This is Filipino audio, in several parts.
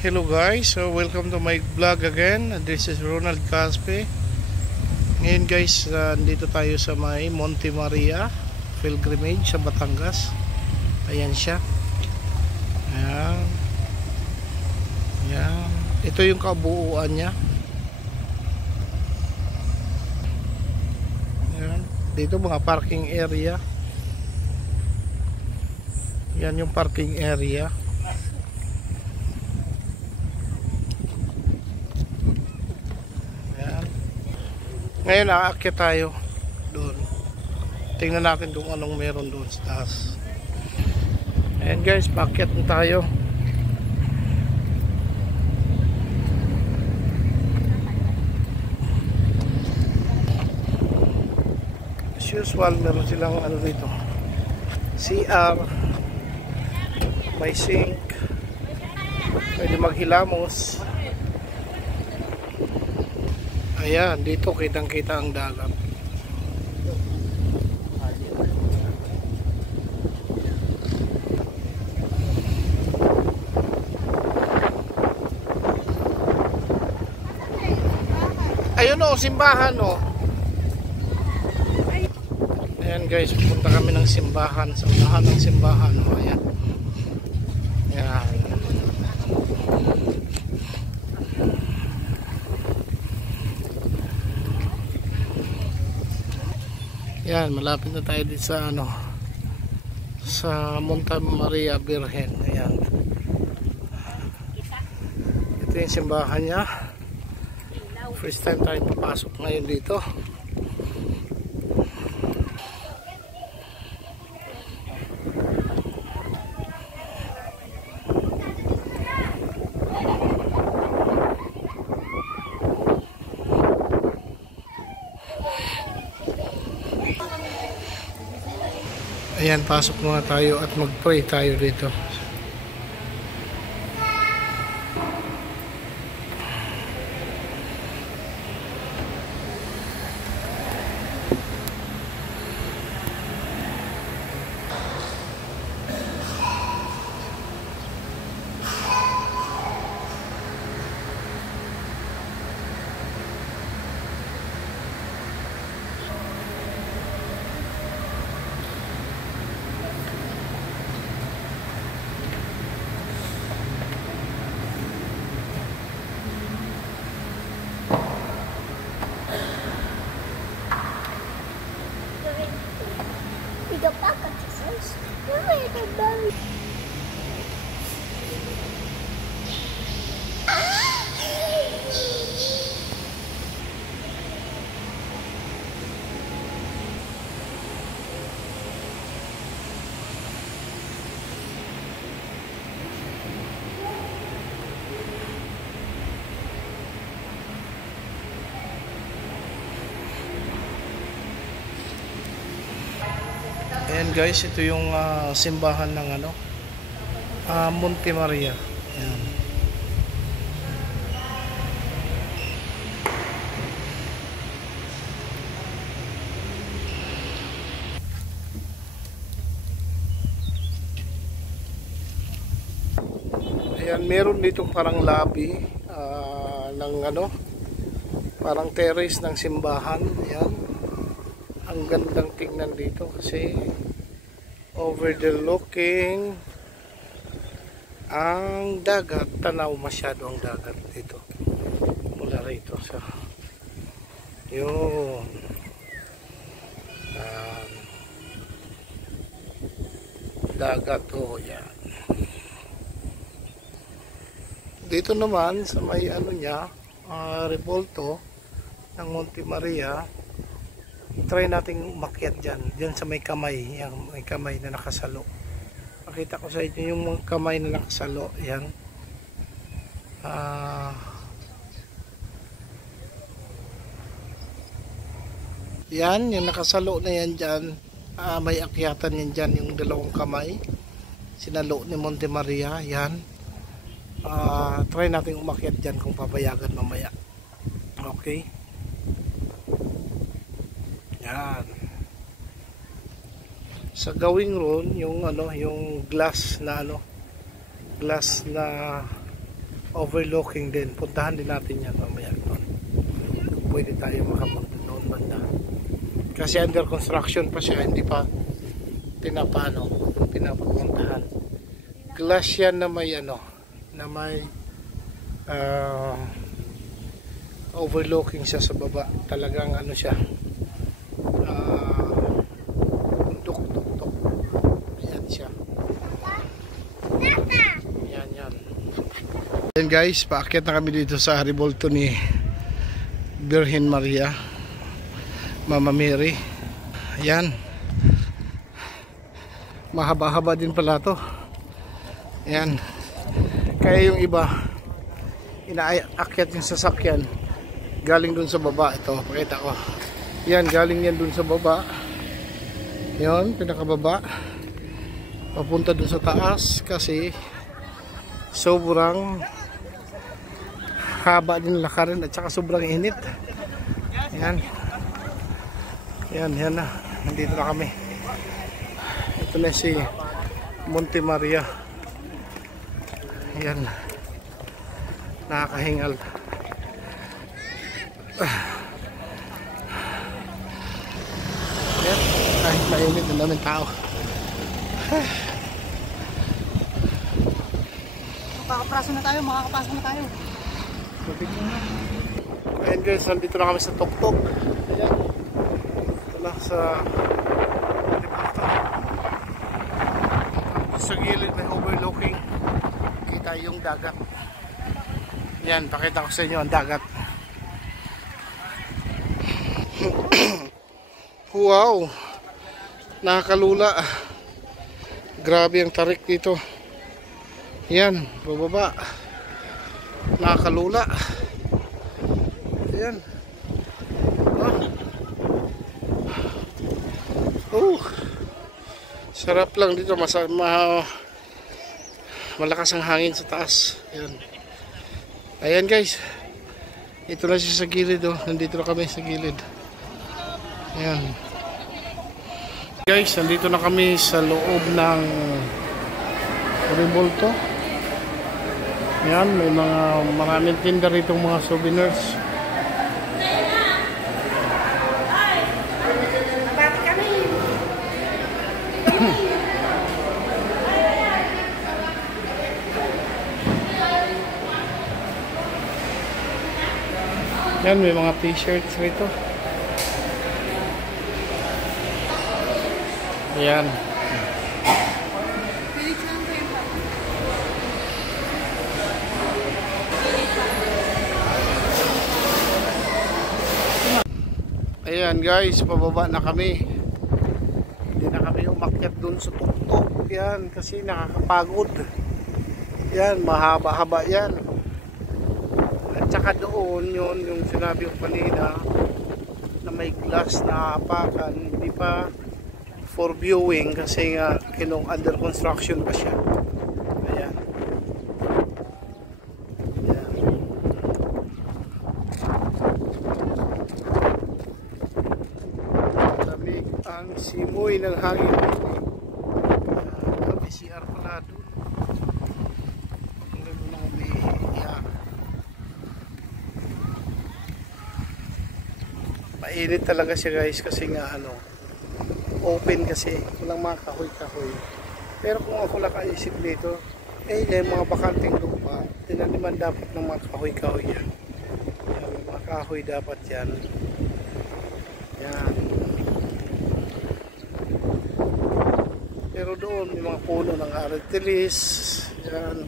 Hello guys, so welcome to my vlog again. This is Ronald Caspe. Ngayon guys, dito tayo sa may Monte Maria Pilgrimage sa Batangas. Ayan siya. Ayan. Ayan. Ito yung kabuuan niya. Ayan. Dito mga parking area. Yan yung parking area. Ngayon aakyat tayo doon. Tingnan natin kung anong meron doon sa taas. Ayan guys, paakyat na tayo. As usual, meron silang ano dito, CR, may sink, pwede maghilamos. Ayan, dito kitang-kita ang dagat. Ayun o, simbahan o. Ayan guys, pupunta kami ng simbahan. Sa unahan ng simbahan o. Ayan. Ayan. Yan, malapit na tayo dito sa ano, sa Monte Maria Virgen. Ayan. Ito yung simbahan niya. First time tayo papasok ngayon dito. Ayan, pasok muna tayo at mag-pray tayo dito. Ayan guys, ito yung simbahan ng ano, Monte Maria. Ayan. Ayan, meron ditong parang lobby ng ano, parang terrace ng simbahan. Ayan. Ang gandang tingnan dito kasi overlooking ang dagat. Tanaw masyado ang dagat dito mula rito sa yun. Dagat o yan. Dito naman sa may ano niya, revolto ng Monte Maria, try nating umakyat dyan sa may kamay, yung may kamay na nakasalo. Pakita ko sa inyo yung mga kamay na nakasalo. Yan. Yan, yung nakasalo na yan dyan. May akyatan yan dyan, yung dalawang kamay. Sinalo ni Monte Maria. Yan. Try nating umakyat dyan kung papayagan mamaya. Okay. Yan. Sa gawing roon, yung ano, yung glass na ano, glass na overlooking din. Puntahan din natin yan mamaya doon. Pwede tayo makapunta doon banda. Kasi under construction pa siya, hindi pa pinapapuntahan. Glass yan na may na may overlooking siya sa baba. Talagang siya, bundok-tuktok. Ayan siya. Yan. Ayan guys, paakyat na kami dito sa Revolto ni Virgen Maria, Mama Mary. Ayan. Mahaba-haba din pala to. Ayan. Kaya yung iba inaakyat yung sasakyan galing dun sa baba. Ito, pakita ko. Yan, galing yan dun sa baba. Yan, pinakababa. Papunta dun sa taas kasi sobrang haba din lakarin at saka sobrang init. Yan. Yan na. Nandito na kami. Ito na si Monte Maria. Yan. Nakakahingal. Yan. Kahit mainit, ang daming tao. Makakapasok na tayo. Ayan guys, nandito na kami sa Tuktok. Ayan. Ito na sa Revolto. Sa gilid may overlooking. Kita yung dagat. Yan, pakita ko sa inyo ang dagat. Wow, nakakalula. Grabe ang tarik dito. Yan, bababa. Nakakalula. Yan. Sarap lang dito. Malakas ang hangin sa taas. Yan. Ayan guys. Ito na siya sa gilid. Nandito na kami sa gilid. Ayan. Guys, nandito na kami sa loob ng Revolto. Ayan, may maraming tinda rito, mga souvenirs. Yan, may mga t-shirts rito. Yan. Ayan guys, pababa na kami. Hindi na kami umakyat dun sa tuktok. Yan, kasi nakakapagod. Yan, mahaba-haba yan. At saka doon, yung sinabi ko kanina, na may glass na apakan, hindi pa for viewing kasi nga under construction pa siya. Ayan. Ayan. Lamig ang simoy ng hangin. May CR pala doon. Mainit talaga siya guys kasi nga open kasi walang mga kahoy-kahoy. Pero kung ako nakaisip dito, yung mga bakanting lupa, tinaniman dapat ng mga kahoy-kahoy yan. Mga kahoy dapat yan. Yan. Pero doon yung mga puno ng aratilis. Yan.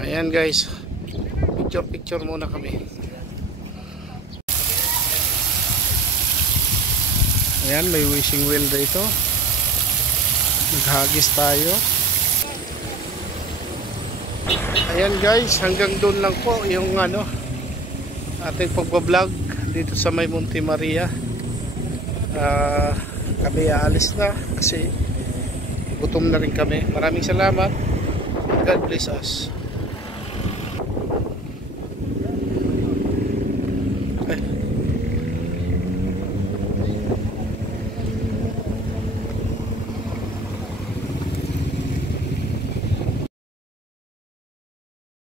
Ayan guys. Picture muna kami. Ayan, may wishing well dito. Naghagis tayo. Ayan guys, hanggang doon lang po yung ating pagbablog dito sa may Monte Maria. Kami aalis na kasi gutom na rin kami. Maraming salamat. God bless us.